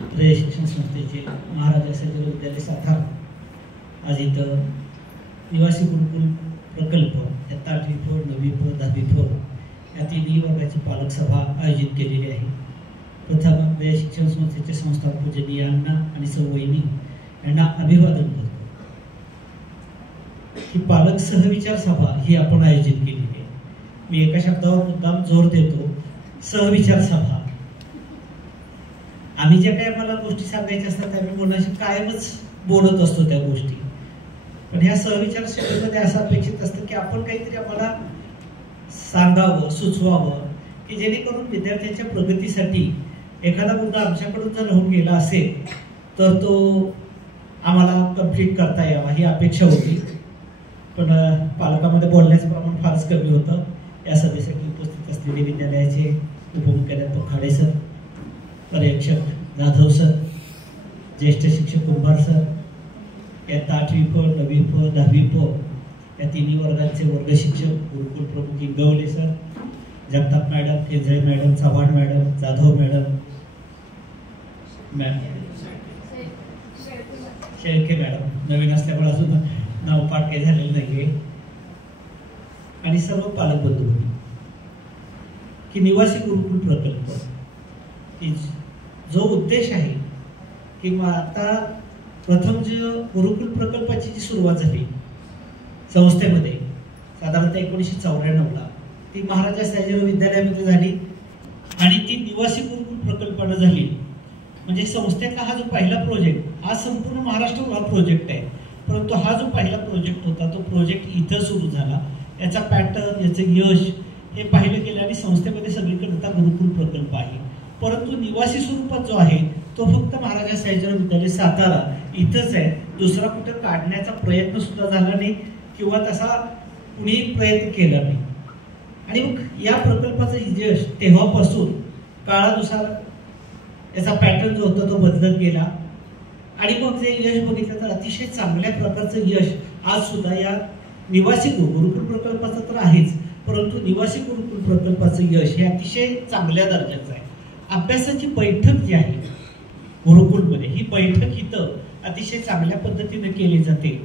प्रिय शिक्षण संस्थेचे महाराजा सैजल विद्यालय सातारा आज इथं निवासी गुरुकुल प्रकल्प इयत्ता 8वी फ 9वी फ 10वी फ या तिन्ही वर्गाची पालक सभा आयोजित केलेली आहे। प्रथम प्रिय शिक्षण संस्थेचे संस्थापक पूजनीय अण्णा आणि सौ वहिनी यांना अभिवादन करतो की पालक सहविचार सभा ही आपण आयोजित केलेली आहे। मी एका शब्दावर मुद्दाम जोर देतो, सहविचार सभा। आम्ही ज्या काही आम्हाला गोष्टी सांगायच्या असतात आम्ही मुलांशी कायमच बोलत असतो त्या गोष्टी, पण ह्या सहविचार सभेमध्ये असं अपेक्षित असतं की आपण काहीतरी आम्हाला सांगावं, सुचवावं की जेणेकरून विद्यार्थ्यांच्या प्रगतीसाठी एखादा मुद्दा आमच्याकडून जर राहून गेला असेल तर तो आम्हाला कंप्लीट करता यावा ही अपेक्षा होती। पण पालकामध्ये बोलण्याचं प्रमाण फारच कमी होतं। या सभेसाठी उपस्थित असलेले विद्यालयाचे उपमुख्याध्यापक खाडे सर, पर्यवेक्षक जाधव सर, ज्येष्ठ शिक्षक कुंभार सर, इयत्ता 8वी फ 9वी फ 10वी फ या तिन्ही वर्गाचे वर्ग शिक्षक गुरुकुल प्रमुख Ingawale sir, Jagtap madam, Kenjale madam, Chavan madam, Jadhav madam, Shelke madam, नवीन असल्यामुळे अजून नाव पाठ काही झालेलं नाहीये, आणि सर्व पालक बंधू की निवासी गुरुकुल प्रकल्प जो उद्देश आहे किंवा आता प्रथम जो गुरुकुल प्रकल्पाची जी सुरुवात झाली संस्थेमध्ये साधारणतः 1994ला ती महाराजा सैजल विद्यालयामध्ये झाली आणि ती निवासी गुरुकुल प्रकल्पाने झाली। म्हणजे संस्थेचा हा जो पहिला प्रोजेक्ट, हा संपूर्ण महाराष्ट्रावर प्रोजेक्ट आहे, परंतु हा जो पहिला प्रोजेक्ट होता तो प्रोजेक्ट इथं सुरू झाला। याचा पॅटर्न, याचं यश हे पाहिलं गेलं आणि संस्थेमध्ये सगळीकडे आता गुरुकुल प्रकल्प आहे। परंतु निवासी स्वरूपात जो आहे तो फक्त महाराजा सैजल विद्यालय सातारा इथंच आहे, दुसरा कुठे काढण्याचा प्रयत्न सुद्धा झाला नाही किंवा तसा कुणीही प्रयत्न केला नाही। आणि मग या प्रकल्पाचं यश तेव्हापासून काळानुसार याचा पॅटर्न जो होता तो बदलत गेला आणि मग जे यश बघितलं तर अतिशय चांगल्या प्रकारचं यश आज सुद्धा या निवासी गुरुकुल प्रकल्पाचं तर आहेच, परंतु निवासी गुरुकुल प्रकल्पाचं यश हे अतिशय चांगल्या दर्जाचं आहे। अभ्यासाची बैठक जी आहे गुरुकुलमध्ये, ही बैठक इथं अतिशय चांगल्या पद्धतीने केली जाते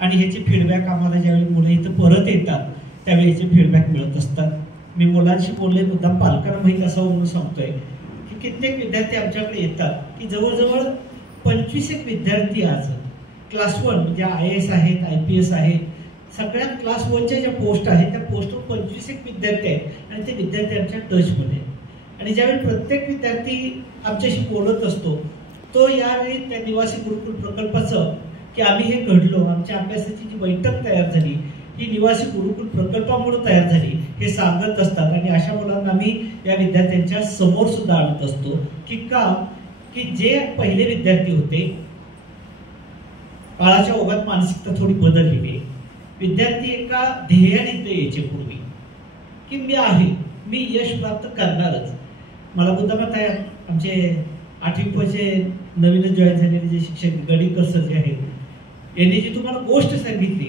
आणि ह्याचे फीडबॅक आम्हाला ज्यावेळी मुलं इथं परत येतात त्यावेळी ह्याचे फीडबॅक मिळत असतात। मी मुलांशी बोलले, मुद्दाम पालकांना माहीत असावं म्हणून सांगतोय की कित्येक विद्यार्थी आमच्याकडे येतात की जवळजवळ 25 एक विद्यार्थी आज क्लास 1 म्हणजे IAS आहेत, IPS आहेत, सगळ्या क्लास 1च्या ज्या पोस्ट आहेत त्या पोस्टवर 25 एक विद्यार्थी आहेत आणि ते विद्यार्थी आमच्या टचमध्ये आहेत। आणि ज्यावेळी प्रत्येक विद्यार्थी आमच्याशी बोलत असतो तो यावेळी त्या निवासी गुरुकुल प्रकल्पाचं की आम्ही हे घडलो, आमच्या अभ्यासाची जी बैठक तयार झाली ही निवासी गुरुकुल प्रकल्पामुळे तयार झाली हे सांगत असतात। आणि अशा मुलांना आम्ही या विद्यार्थ्यांच्या समोर सुद्धा आणत असतो की का की जे पहिले विद्यार्थी होते, काळाच्या ओघात मानसिकता थोडी बदललेली, विद्यार्थी एका ध्येयाने इथे यायचे पूर्वी की मी यश प्राप्त करणारच। मला मुद्दाम आहे आमचे 8वी फचे नवीन जॉईन झालेले जे शिक्षक गडीकर सर जे आहेत यांनी जी तुम्हाला गोष्ट सांगितली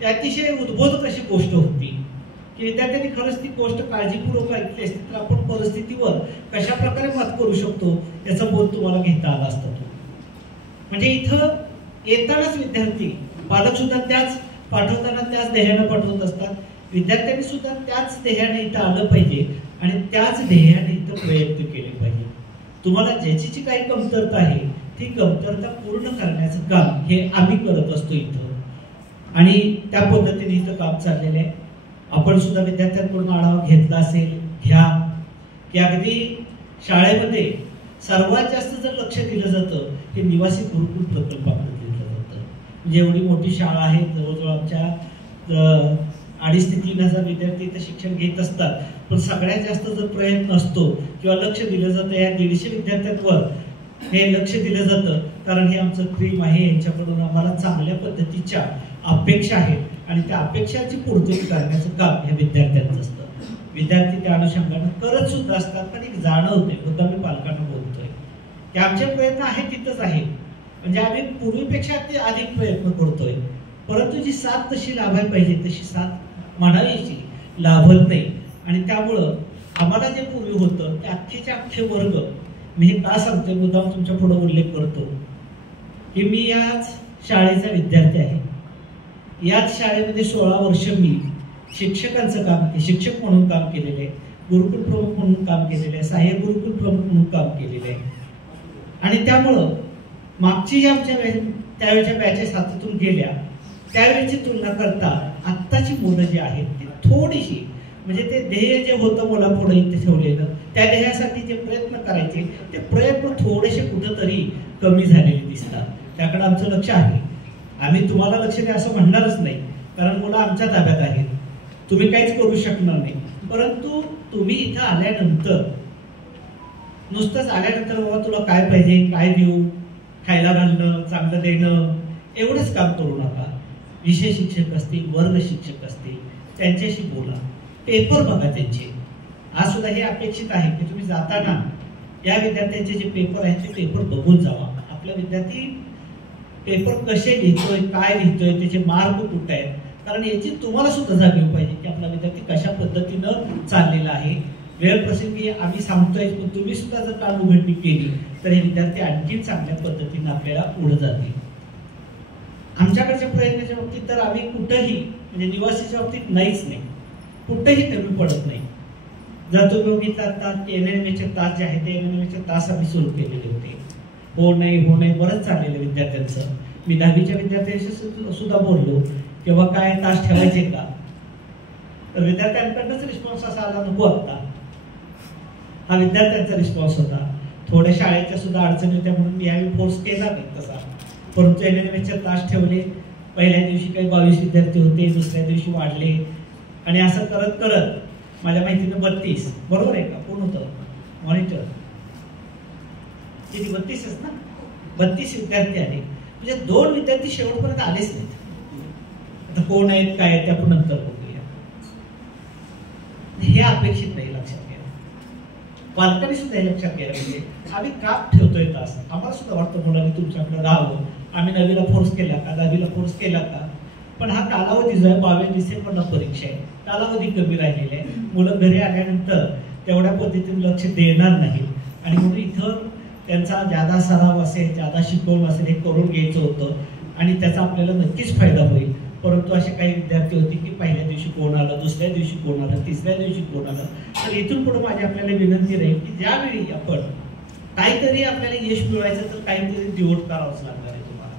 ती अतिशय उद्बोधक अशी गोष्ट होती की विद्यार्थ्यांनी खरंच ती गोष्ट काळजीपूर्वक ऐकली असती तर आपण परिस्थितीवर कशा प्रकारे मात करू शकतो याचा बोध तुम्हाला घेता आला असता। म्हणजे इथं येतानाच विद्यार्थी, पालक सुद्धा त्याच पाठवताना त्याच ध्येयाने पाठवत असतात, विद्यार्थ्यांनी सुद्धा त्याच ध्येयाने इथं आलं पाहिजे आणि त्याच ध्येयाने इथं प्रयत्न केले पाहिजे। तुम्हाला ज्याची जी काही कमतरता आहे ती कमतरता पूर्ण करण्याचं काम हे आम्ही करत असतो इथं आणि त्या पद्धतीने इथं काम चाललेलं आहे। आपण सुद्धा विद्यार्थ्यांकडून आढावा घेतला असेल, घ्या की अगदी शाळेमध्ये सर्वात जास्त जर लक्ष दिलं जातं हे निवासी गुरुकुल प्रकल्पाकडे दिलं जातं। म्हणजे एवढी मोठी शाळा आहे, जवळजवळ आमच्या 2,500 ते 3,000 विद्यार्थी इथं शिक्षण घेत असतात, पण सगळ्यात जास्त जर प्रयत्न असतो किंवा लक्ष दिलं जातं या 150 विद्यार्थ्यांवर हे लक्ष दिलं जातं, कारण हे आमचं क्रीम आहे, यांच्याकडून आम्हाला चांगल्या पद्धतीच्या अपेक्षा आहेत आणि त्या अपेक्षाची पूर्तता करण्याचं काम या विद्यार्थ्यांचं असतं। विद्यार्थी त्या अनुषंगाने करत सुद्धा असतात, पण एक जाणवते, मुद्दा मी पालकांना बोलतोय की आमचे प्रयत्न आहे तिथंच आहे, म्हणजे आम्ही पूर्वीपेक्षा ते अधिक प्रयत्न करतोय, परंतु जी साथ तशी लाभायला पाहिजे तशी साथ म्हणावीची लाभत नाही। आणि त्यामुळं आम्हाला जे पूर्वी होतं ते अख्खेच्या अख्खे वर्ग मी हे का सांगतोय, मुद्दाम तुमच्या पुढे उल्लेख करतो की मी याच शाळेचा विद्यार्थी आहे. याच शाळेमध्ये 16 वर्ष मी शिक्षकांचं काम शिक्षक म्हणून काम केलेलं आहे, गुरुकुल प्रमुख म्हणून काम केलेलं आहे, सहाय्यक गुरुकुल प्रमुख म्हणून काम केलेलं आहे. आणि त्यामुळं मागची आमच्या त्यावेळेच्या बॅचेस हातातून गेल्या त्यावेळेची तुलना करता आत्ताची मुलं जी आहेत ती थोडीशी म्हणजे ते ध्येय जे होतं मला पुढे इथे ठेवलेलं त्या ध्येयासाठी जे प्रयत्न करायचे ते प्रयत्न थोडेसे कुठंतरी कमी झालेले दिसतात. त्याकडे आमचं लक्ष आहे. आम्ही तुम्हाला लक्ष द्या असं म्हणणारच नाही, कारण मुलं आमच्या ताब्यात आहेत, तुम्ही काहीच करू शकणार नाही. परंतु तुम्ही इथं आल्यानंतर नुसतंच आल्यानंतर बाबा तुला काय पाहिजे, काय देऊ, खायला घालणं, चांगलं देणं एवढंच काम करू नका. विषय शिक्षक असतील, वर्ग शिक्षक असतील, त्यांच्याशी बोला, पेपर बघा त्यांचे. आज सुद्धा हे अपेक्षित आहे की तुम्ही जाताना या विद्यार्थ्यांचे जे पेपर आहेत ते पेपर बघून जावा. आपला विद्यार्थी पेपर कसे लिहितोय, काय लिहितोय, त्याचे मार्क कुठे आहेत, कारण याची तुम्हाला सुद्धा जाणीव पाहिजे की आपला विद्यार्थी कशा पद्धतीनं चाललेला आहे. वेळ प्रसंगी आम्ही सांगतोय, पण तुम्ही सुद्धा जर कान उघडणी केली तर हे विद्यार्थी आणखी चांगल्या पद्धतीने आपल्याला पुढे जातील. आमच्याकडच्या प्रयत्नाच्या बाबतीत तर आम्ही कुठंही म्हणजे निवासीच्या बाबतीत नाहीच नाही, कुठंही कमी पडत नाही. जर तुम्ही बघितलं आता NNMA तास जे आहेत ते NNMA तास आम्ही सुरू केलेले होते. हो नाही बरंच चाललेलं विद्यार्थ्यांचं. मी 10वीच्या विद्यार्थ्यांशी सुद्धा बोललो किंवा काय तास ठेवायचे का, तर विद्यार्थ्यांकडनंच रिस्पॉन्स असा आला नको आता. हा विद्यार्थ्यांचा रिस्पॉन्स होता. थोड्या शाळेच्या सुद्धा अडचणी होत्या म्हणून मी यावेळी फोर्स केला नाही तसा, परंतु NNMA तास ठेवले. पहिल्या दिवशी काही 22 विद्यार्थी होते, दुसऱ्या दिवशी वाढले आणि असं करत करत माझ्या माहितीनं 32 बरोबर आहे का, कोण होतं मॉनिटर किती 32च ना, 32 विद्यार्थी आले. म्हणजे 2 विद्यार्थी शेवटपर्यंत आलेच नाहीत. आता कोण आहेत काय आहेत ते आपण नंतर बघूया. हे अपेक्षित नाही, लक्षात घ्या. पालकांनी सुद्धा हे लक्षात घ्यायला म्हणजे आम्ही का ठेवतोय तास. आम्हाला सुद्धा वाटतं मुलांनी तुमच्याकडे राहावं. आम्ही 9वीला फोर्स केला का, 10वीला फोर्स केला का, पण हा कालावधी जो आहे 22 डिसेंबरला परीक्षा आहे, कालावधी कमी राहिलेला आहे. मुलं घरी आल्यानंतर तेवढ्या पद्धतीने लक्ष देणार नाही आणि म्हणून इथं त्यांचा ज्यादा सराव असेल, ज्यादा शिकवण असेल हे करून घ्यायचं होतं आणि त्याचा आपल्याला नक्कीच फायदा होईल. परंतु असे काही विद्यार्थी होते की पहिल्या दिवशी कोण आलं, दुसऱ्या दिवशी कोण आलं, तिसऱ्या दिवशी कोण आलं. तर इथून पुढे माझी आपल्याला विनंती राहील की ज्यावेळी आपण काहीतरी आपल्याला यश मिळवायचं तर काहीतरी डिवोट करावंच लागणार आहे तुम्हाला,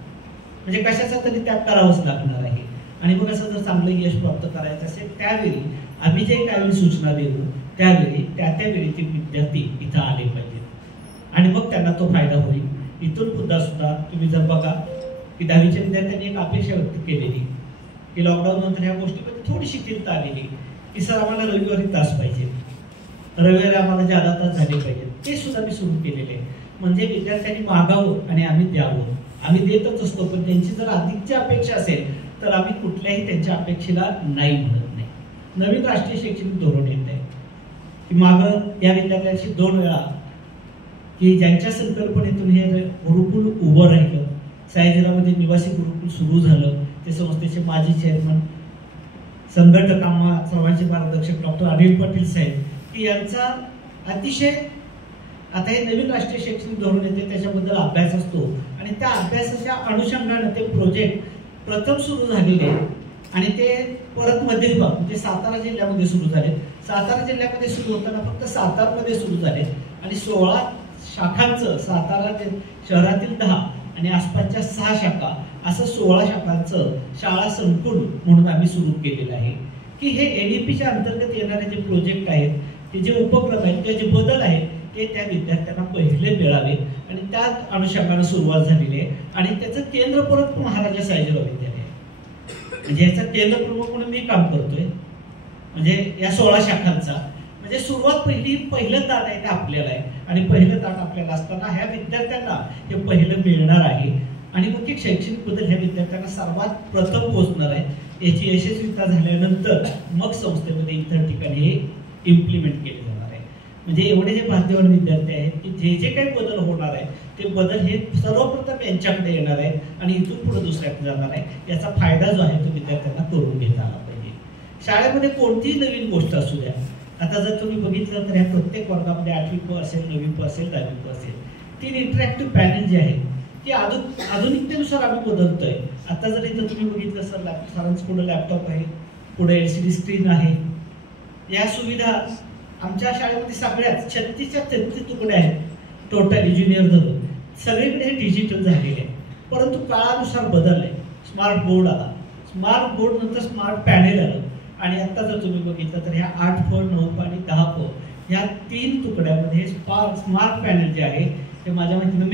म्हणजे कशाचा तरी त्याग करावंच लागणार आहे. आणि मग असं जर चांगलं यश प्राप्त करायचं असेल त्यावेळी आम्ही जे त्यावेळी सूचना देऊ त्यावेळी त्या विद्यार्थी इथं आले पाहिजेत आणि मग त्यांना तो फायदा होईल. इथून सुद्धा तुम्ही जर बघा की 10वीच्या विद्यार्थ्यांनी एक अपेक्षा व्यक्त केलेली की लॉकडाऊन नंतर ह्या गोष्टीमध्ये थोडी शिथिलता आलेली की सर आम्हाला रविवारी तास पाहिजे, रविवारी आम्हाला जादा तास झाले पाहिजे. ते सुद्धा मी सुरू केलेले आहे. म्हणजे विद्यार्थ्यांनी मागावं आणि आम्ही द्यावं. आम्ही देतच असतो, पण त्यांची जर अधिकची अपेक्षा असेल तर आम्ही कुठल्याही त्यांच्या अपेक्षेला नाही म्हणत नाही. नवीन राष्ट्रीय शैक्षणिक धोरण येत आहे की मागं या विद्यार्थ्यांशी 2 वेळा की ज्यांच्या संकल्पनेतून हे गुरुकुल उभं राहिलं, सयाजीरावमध्ये निवासी गुरुकुल सुरू झालं, ते संस्थेचे माजी चेअरमन संघटक समाज मार्गदर्शक डॉक्टर अनिल पाटील साहेब की यांचा अतिशय आता हे नवीन राष्ट्रीय शैक्षणिक धोरण येते त्याच्याबद्दल अभ्यास असतो आणि त्या अभ्यासाच्या अनुषंगाने ते प्रोजेक्ट प्रथम सुरू झालेले आणि ते परत मध्य विभाग म्हणजे सातारा जिल्ह्यामध्ये सुरू झाले. सातारा जिल्ह्यामध्ये सुरू होताना फक्त सातारमध्ये सुरू झाले आणि 16 शाखांचं सातारा शहरातील 10 आणि आसपासच्या 6 शाखा असं 16 शाखांचं शाळा संकुल म्हणून आम्ही सुरू केलेलं आहे की हे NEPच्या अंतर्गत येणारे जे प्रोजेक्ट आहेत, ते जे उपक्रम आहेत, ते जे बदल आहेत ते त्या विद्यार्थ्यांना पहिले मिळावे आणि त्या अनुषंगाने सुरुवात झालेली आहे. आणि त्याचं केंद्र परत महाराजा सयाजीराव विद्यालय आहे. म्हणजे याचा केंद्र प्रमुख म्हणून मी काम करतोय. म्हणजे या 16 शाखांचा म्हणजे सुरुवात पहिलं ताट आहे ते आपल्याला आहे आणि पहिलं ताट आपल्याला असताना ह्या विद्यार्थ्यांना हे पहिलं मिळणार आहे आणि मग एक शैक्षणिक बदल ह्या विद्यार्थ्यांना सर्वात प्रथम पोहोचणार आहे. याची यशस्वीता झाल्यानंतर मग संस्थेमध्ये इतर ठिकाणी हे इम्प्लिमेंट केले जाणार आहे. म्हणजे एवढे जे भाग्यवान विद्यार्थी आहेत की जे काही बदल होणार आहे ते बदल हे सर्वप्रथम यांच्याकडे येणार आहेत आणि इथून पुढे दुसऱ्याकडे जाणार आहे. याचा फायदा जो आहे तो विद्यार्थ्यांना करून घेता आला पाहिजे. शाळेमध्ये कोणतीही नवीन गोष्ट असू द्या आता जर तुम्ही बघितलं तर ह्या प्रत्येक वर्गामध्ये 8वी प असेल, 9वी प असेल, 10वी प असेल, 3 इंटरॅक्टिव्ह पॅनल जे आहेत की आधुनिकतेनुसार आम्ही बदलतोय. आता जर इथं तुम्ही बघितलं सरांचं पुढे लॅपटॉप आहे, पुढे LCD स्क्रीन आहे. या सुविधा आमच्या शाळेमध्ये सगळ्यात 36च्या 33 तुकडे आहेत टोटली ज्युनियर धरून, सगळीकडे हे डिजिटल झालेले आहे. परंतु काळानुसार बदललंय. स्मार्ट बोर्ड आला, स्मार्ट बोर्ड नंतर स्मार्ट पॅनेल आलं, आणि आता जर तुम्ही बघितलं तर ह्या 8 प, 9 प आणि 10 प ह्या 3 तुकड्यामध्ये स्मार्ट पॅनेल जे आहे ते माझ्या माहितीनं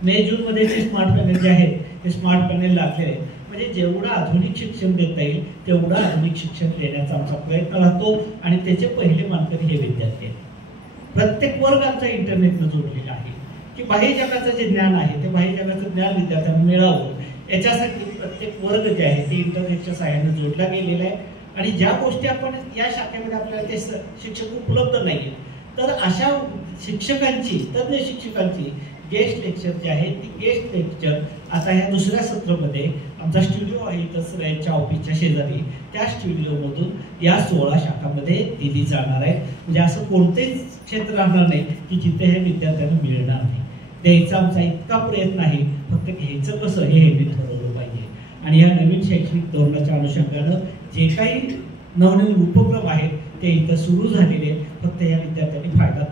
मे जून मध्ये जे स्मार्ट पॅनेल जे आहेत ते स्मार्ट पॅनेल लागले आहे. म्हणजे जेवढं आधुनिक शिक्षण देता येईल तेवढं आधुनिक शिक्षण देण्याचा आमचा प्रयत्न राहतो, आणि त्याचे पहिले मानकरी हे विद्यार्थी आहेत. प्रत्येक वर्ग आमचा इंटरनेटनं जोडलेला आहे की बाह्य जगाचं जे ज्ञान आहे ते बाह्य जगाचं ज्ञान विद्यार्थ्यांना मिळावं याच्यासाठी प्रत्येक वर्ग जे आहे ते इंटरनेटच्या सहाय्याने जोडला गेलेला आहे. आणि ज्या गोष्टी आपण या शाखेमध्ये आपल्याला ते शिक्षक उपलब्ध नाहीये, तर अशा शिक्षकांची, तज्ञ शिक्षकांची गेस्ट लेक्चर जे आहे ती गेस्ट लेक्चर आता ह्या दुसऱ्या सत्रामध्ये आमचा स्टुडिओ आहे इथं सरांच्या ऑफिसच्या शेजारी, त्या स्टुडिओमधून या 16 शाखांमध्ये दिली जाणार आहे. म्हणजे असं कोणतेच क्षेत्र राहणार नाही की जिथे हे विद्यार्थ्यांना मिळणार नाही. द्यायचा आमचा इतका प्रयत्न आहे, फक्त घ्यायचं कसं हे मी ठरवलं पाहिजे. आणि या नवीन शैक्षणिक धोरणाच्या अनुषंगानं जे काही नवनवीन उपक्रम आहेत ते इथं सुरू झालेले, फक्त या विद्यार्थ्यांनी फायदा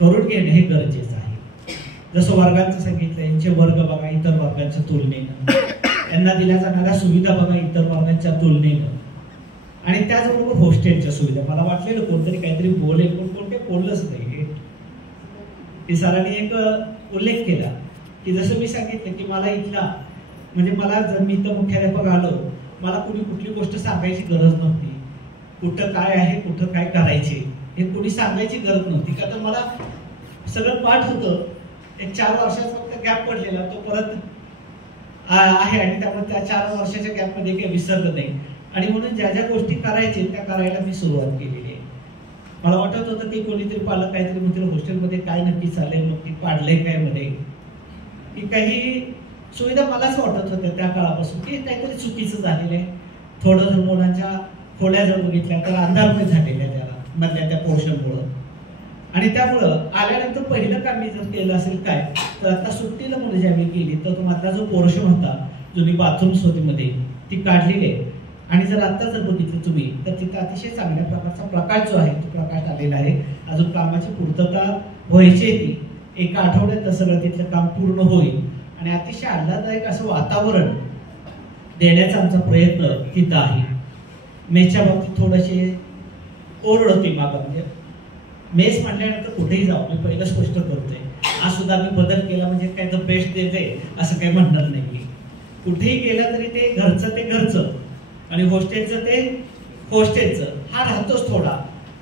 करून घेणं हे गरजेचं आहे. जसं वर्गांचं सांगितलं, यांचे वर्ग बघा इतर वर्गांच्या तुलनेनं, यांना दिल्या जाणाऱ्या सुविधा बघा इतर वर्गांच्या तुलनेनं, आणि त्याचबरोबर हॉस्टेलच्या सुविधा. मला वाटलेलं कोणतरी काहीतरी बोलेल, पण कोणते बोललंच नाही. हे सरांनी एक उल्लेख केला की जसं मी सांगितलं की मला इथला म्हणजे मला जर मी इथं मुख्याध्यापक आलो, मला कुणी कुठली गोष्ट सांगायची गरज नव्हती. कुठं काय आहे, कुठं काय करायचे हे कुणी सांगायची गरज नव्हती, का तर मला सगळं पाठ होतं. एक 4 वर्षाचा फक्त गॅप पडलेला तो परत आहे, आणि त्यामुळे त्या 4 वर्षाच्या गॅपमध्ये काही विसरलं नाही. आणि म्हणून ज्या ज्या गोष्टी करायचे त्या करायला मी सुरुवात केलेली आहे. मला वाटत होतं की कोणीतरी पालक काहीतरी म्हणतील हॉस्टेलमध्ये काय नक्की चालेल, नक्की पाडलंय काय मध्ये, की काही सुविधा मलाच वाटत होत्या त्या काळापासून की काहीतरी चुकीचं झालेलं आहे. थोडं जर मुलांच्या खोल्या जर बघितल्या तर अंधारमय झालेल्या त्याला मधल्या त्या पोर्शनमुळं, आणि त्यामुळं आल्यानंतर पहिलं काम मी जर केलं असेल काय, तर आता सुट्टीला मुलं ज्यावेळी गेली तर मधला जो पोर्शन होता जुनी बाथरूम्स होती मध्ये ती काढलेली आहे. आणि जर आता जर बघितलं तुम्ही तर तिथं अतिशय चांगल्या प्रकारचा प्रकाश जो आहे तो प्रकाश आलेला आहे. अजून कामाची पूर्तता व्हायची आहे, ती एका आठवड्यात सगळं तिथलं काम पूर्ण होईल, आणि अतिशय आल्हाददायक असं वातावरण देण्याचा आमचा प्रयत्न तिथं आहे. मेसच्या बाबतीत थोडेसे ओरड होती मागं, म्हणजे मेस म्हटल्यानंतर कुठेही जाऊ मी पहिलं स्पष्ट करतोय, आज सुद्धा मी बदल केला म्हणजे काय तर बेस्ट देते असं काही म्हणणार नाही. कुठेही गेला तरी ते घरचं आणि हॉस्टेलचं ते हॉस्टेलचं हा राहतोच, थोडा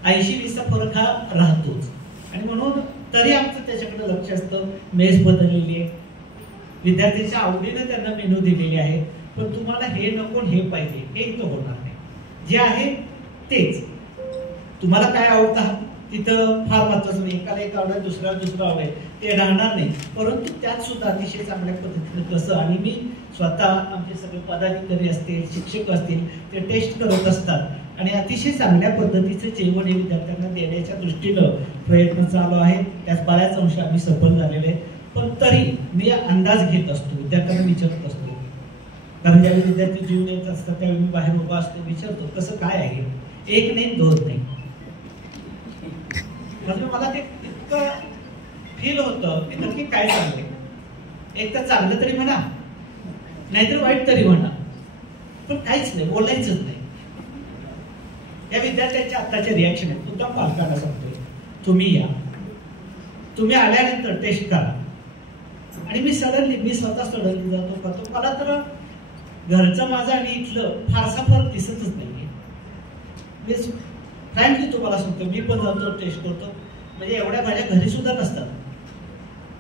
80-20चा फरक हा राहतोच. आणि म्हणून तरी आमचं त्याच्याकडे लक्ष असतं. मेस बदललेली आहे, विद्यार्थ्यांच्या आवडीनं त्यांना मेनू दिलेले आहे, पण तुम्हाला हे नको हे पाहिजे हे इथं होणार नाही. जे आहे तेच तुम्हाला काय आवडतं तिथं फार महत्वाचं नाही. एकाला एक आवडेल, दुसऱ्याला दुसरं आवडेल ते राहणार नाही. परंतु त्यात सुद्धा अतिशय चांगल्या पद्धतीने कसं, आणि मी स्वतः आमचे सगळे पदाधिकारी असतील, शिक्षक असतील ते टेस्ट करत असतात आणि अतिशय चांगल्या पद्धतीचे जेवण हे विद्यार्थ्यांना देण्याच्या दृष्टीनं प्रयत्न चालू आहे. त्यात बऱ्याच अंशी आम्ही सफल झालेले आहे. पण तरी मी अंदाज घेत असतो, विद्यार्थ्यांना विचारत असतो, कारण ज्यावेळी विद्यार्थी जीवन येत असतात त्यावेळी मी बाहेर उभा असतो, विचारतो कसं काय आहे, 1 नाही 2 नाही. म्हणजे मला ते इतकं फील होतं की नक्की काय चाललंय. एक तर चांगलं तरी म्हणा, नाहीतर वाईट तरी म्हणा, पण काहीच नाही, बोलायचंच नाही. या विद्यार्थ्यांच्या आत्ताचे रिॲक्शन आहेत. मुद्दाम पालकांना सांगतोय, तुम्ही या, तुम्ही आल्यानंतर टेस्ट करा. आणि मी स्वतः सडनली जातो करतो. मला तर घरचं माझं आणि इथलं फारसा फरक दिसतच नाहीये. मी फ्रँकली तुम्हाला सांगतो, मी पण जातो टेस्ट करतो. म्हणजे एवढ्या भाज्या घरी सुद्धा नसतात,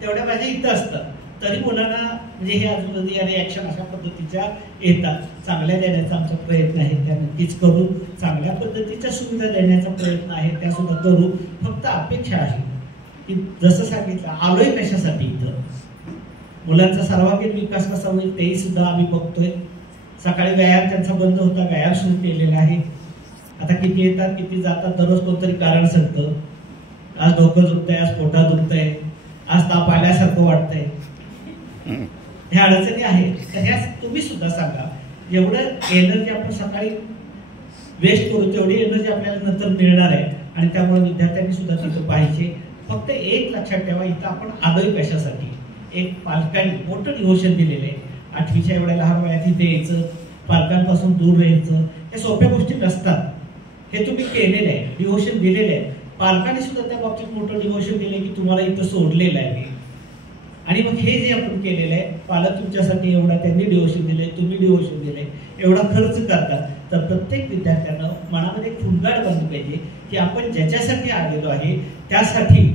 तेवढ्या भाज्या इथं असतात, तरी मुलांना म्हणजे हे अजून या रिॲक्शन अशा पद्धतीच्या येतात. चांगल्या देण्याचा आमचा प्रयत्न आहे, त्या नक्कीच करू. चांगल्या पद्धतीच्या सुविधा देण्याचा प्रयत्न आहे, त्या सुद्धा करू. फक्त अपेक्षा आहे की जसं सांगितलं आलोय कशासाठी, इथं मुलांचा सर्वांगीण विकास कसा होईल तेही सुद्धा आम्ही बघतोय. सकाळी व्यायाम त्यांचा बंद होता, व्यायाम सुरू केलेला आहे. आता किती येतात किती जातात दररोज कोणतरी कारण सांगतं, आज डोकं दुखतंय, आज पोटात दुखतंय, आज ताप आल्यासारखं वाटतंय, ह्या अडचणी आहेत. तर ह्या तुम्ही सुद्धा सांगा. जेवढं एनर्जी आपण सकाळी वेस्ट करू तेवढी एनर्जी आपल्याला नंतर मिळणार आहे आणि त्यामुळे विद्यार्थ्यांनी सुद्धा तिथं पाहिजे. फक्त एक लक्षात ठेवा, इथं आपण आलोय कशासाठी. एक पालकांनी मोठं डिव्होशन दिलेलं आहे. 8वीच्या एवढ्या लहान वयात इथे यायचं, पालकांपासून दूर राहायचं, हे सोप्या गोष्टी नसतात. हे तुम्ही केलेलं आहे, डिव्होशन दिलेलं आहे. पालकांनी सुद्धा त्या बाबतीत मोठं डिव्होशन दिले की तुम्हाला इथं सोडलेलं आहे. आणि मग हे जे आपण केलेलं आहे, पालक तुमच्यासाठी एवढा त्यांनी डिव्होशन दिले, तुम्ही डिव्होशन दिले, एवढा खर्च करतात, तर प्रत्येक विद्यार्थ्यानं मनामध्ये एक फुलगाड बांधली पाहिजे की आपण ज्याच्यासाठी आलेलो आहे त्यासाठी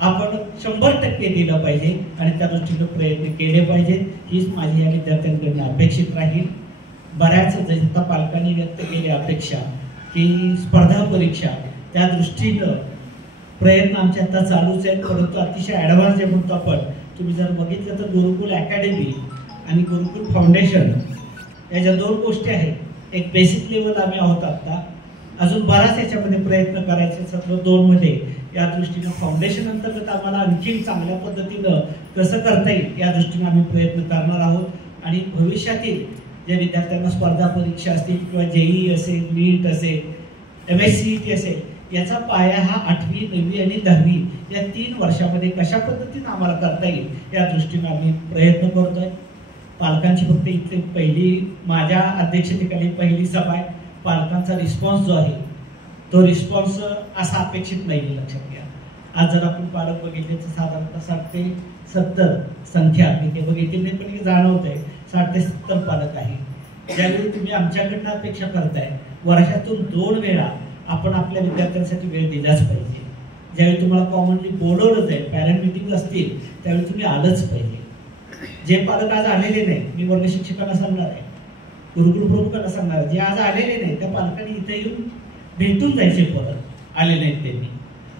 आपण 100% दिलं पाहिजे आणि त्या दृष्टीने प्रयत्न केले पाहिजेत. हीच माझी या विद्यार्थ्यांकडून अपेक्षित राहील. बऱ्याच जसं पालकांनी व्यक्त केली अपेक्षा की स्पर्धा परीक्षा, त्या दृष्टीनं प्रयत्न आमचे आता चालूच आहेत, परंतु अतिशय ॲडव्हान्स जे म्हणतो आपण, तुम्ही जर बघितलं तर गुरुकुल अकॅडमी आणि गुरुकुल फाउंडेशन याच्या 2 गोष्टी आहेत. एक बेसिक लेवल आम्ही आहोत आता, अजून बराच याच्यामध्ये प्रयत्न करायचे. सत्र 2 मध्ये या दृष्टीनं फाउंडेशन अंतर्गत आम्हाला आणखी चांगल्या पद्धतीनं कसं करता येईल या दृष्टीने आम्ही प्रयत्न करणार आहोत. आणि भविष्यातील जे विद्यार्थ्यांना स्पर्धा परीक्षा असतील किंवा जेईई असेल, नीट असेल, MSCET असेल, याचा पाया हा 8वी, 9वी आणि 10वी या 3 वर्षामध्ये कशा पद्धतीने आम्हाला करता येईल या दृष्टीने आम्ही प्रयत्न करतोय. पालकांची फक्त इथे पहिली, माझ्या अध्यक्षतेखाली पहिली सभा आहे. पालकांचा रिस्पॉन्स जो आहे तो रिस्पॉन्स असा अपेक्षित नाही, लक्षात घ्या. आज जर आपण पालक बघितले तर साधारणतः 60 ते 70 संख्या इथे बघितली नाही, पण जाणवत आहे 60 ते 70 पालक आहे. ज्यावेळी तुम्ही आमच्याकडनं अपेक्षा करताय, वर्षातून 2 वेळा आपण आपल्या विद्यार्थ्यांसाठी वेळ दिलाच पाहिजे. ज्यावेळी तुम्हाला कॉमनली बोलवलं जाईल, पॅरेंट मिटिंग असतील, त्यावेळी तुम्ही आलंच पाहिजे. जे पालक आज आलेले नाही, मी वर्ग शिक्षकांना सांगणार आहे, गुरुकुल प्रमुखांना सांगणार आहे, जे आज आलेले नाही त्या पालकांनी इथे येऊन भेटून जायचे, परत आले नाहीत त्यांनी.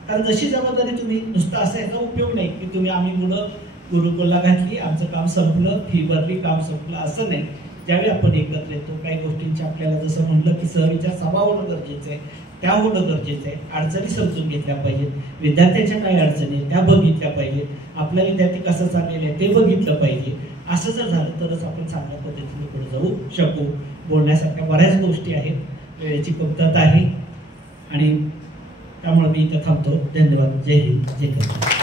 कारण जशी जबाबदारी तुम्ही नुसतं असं याचा उपयोग नाही की तुम्ही आम्ही मुलं गुरुकुलला घातली, आमचं काम संपलं, फी भरली, काम संपलं, असं नाही. ज्यावेळी आपण एकत्र येतो, काही गोष्टींची आपल्याला जसं म्हणलं की सहविचार सभा होणं गरजेचं आहे, त्या होणं गरजेचं आहे. अडचणी समजून घेतल्या पाहिजेत, विद्यार्थ्यांच्या काही अडचणी आहेत त्या बघितल्या पाहिजेत, आपला विद्यार्थी कसं चाललेलं आहे ते बघितलं पाहिजे. असं जर झालं तरच आपण चांगल्या पद्धतीने पुढे जाऊ शकू. बोलण्यासारख्या बऱ्याच गोष्टी आहेत, वेळेची कमतरता आहे आणि त्यामुळे मी इथं थांबतो. धन्यवाद. जय हिंद, जय हिंद.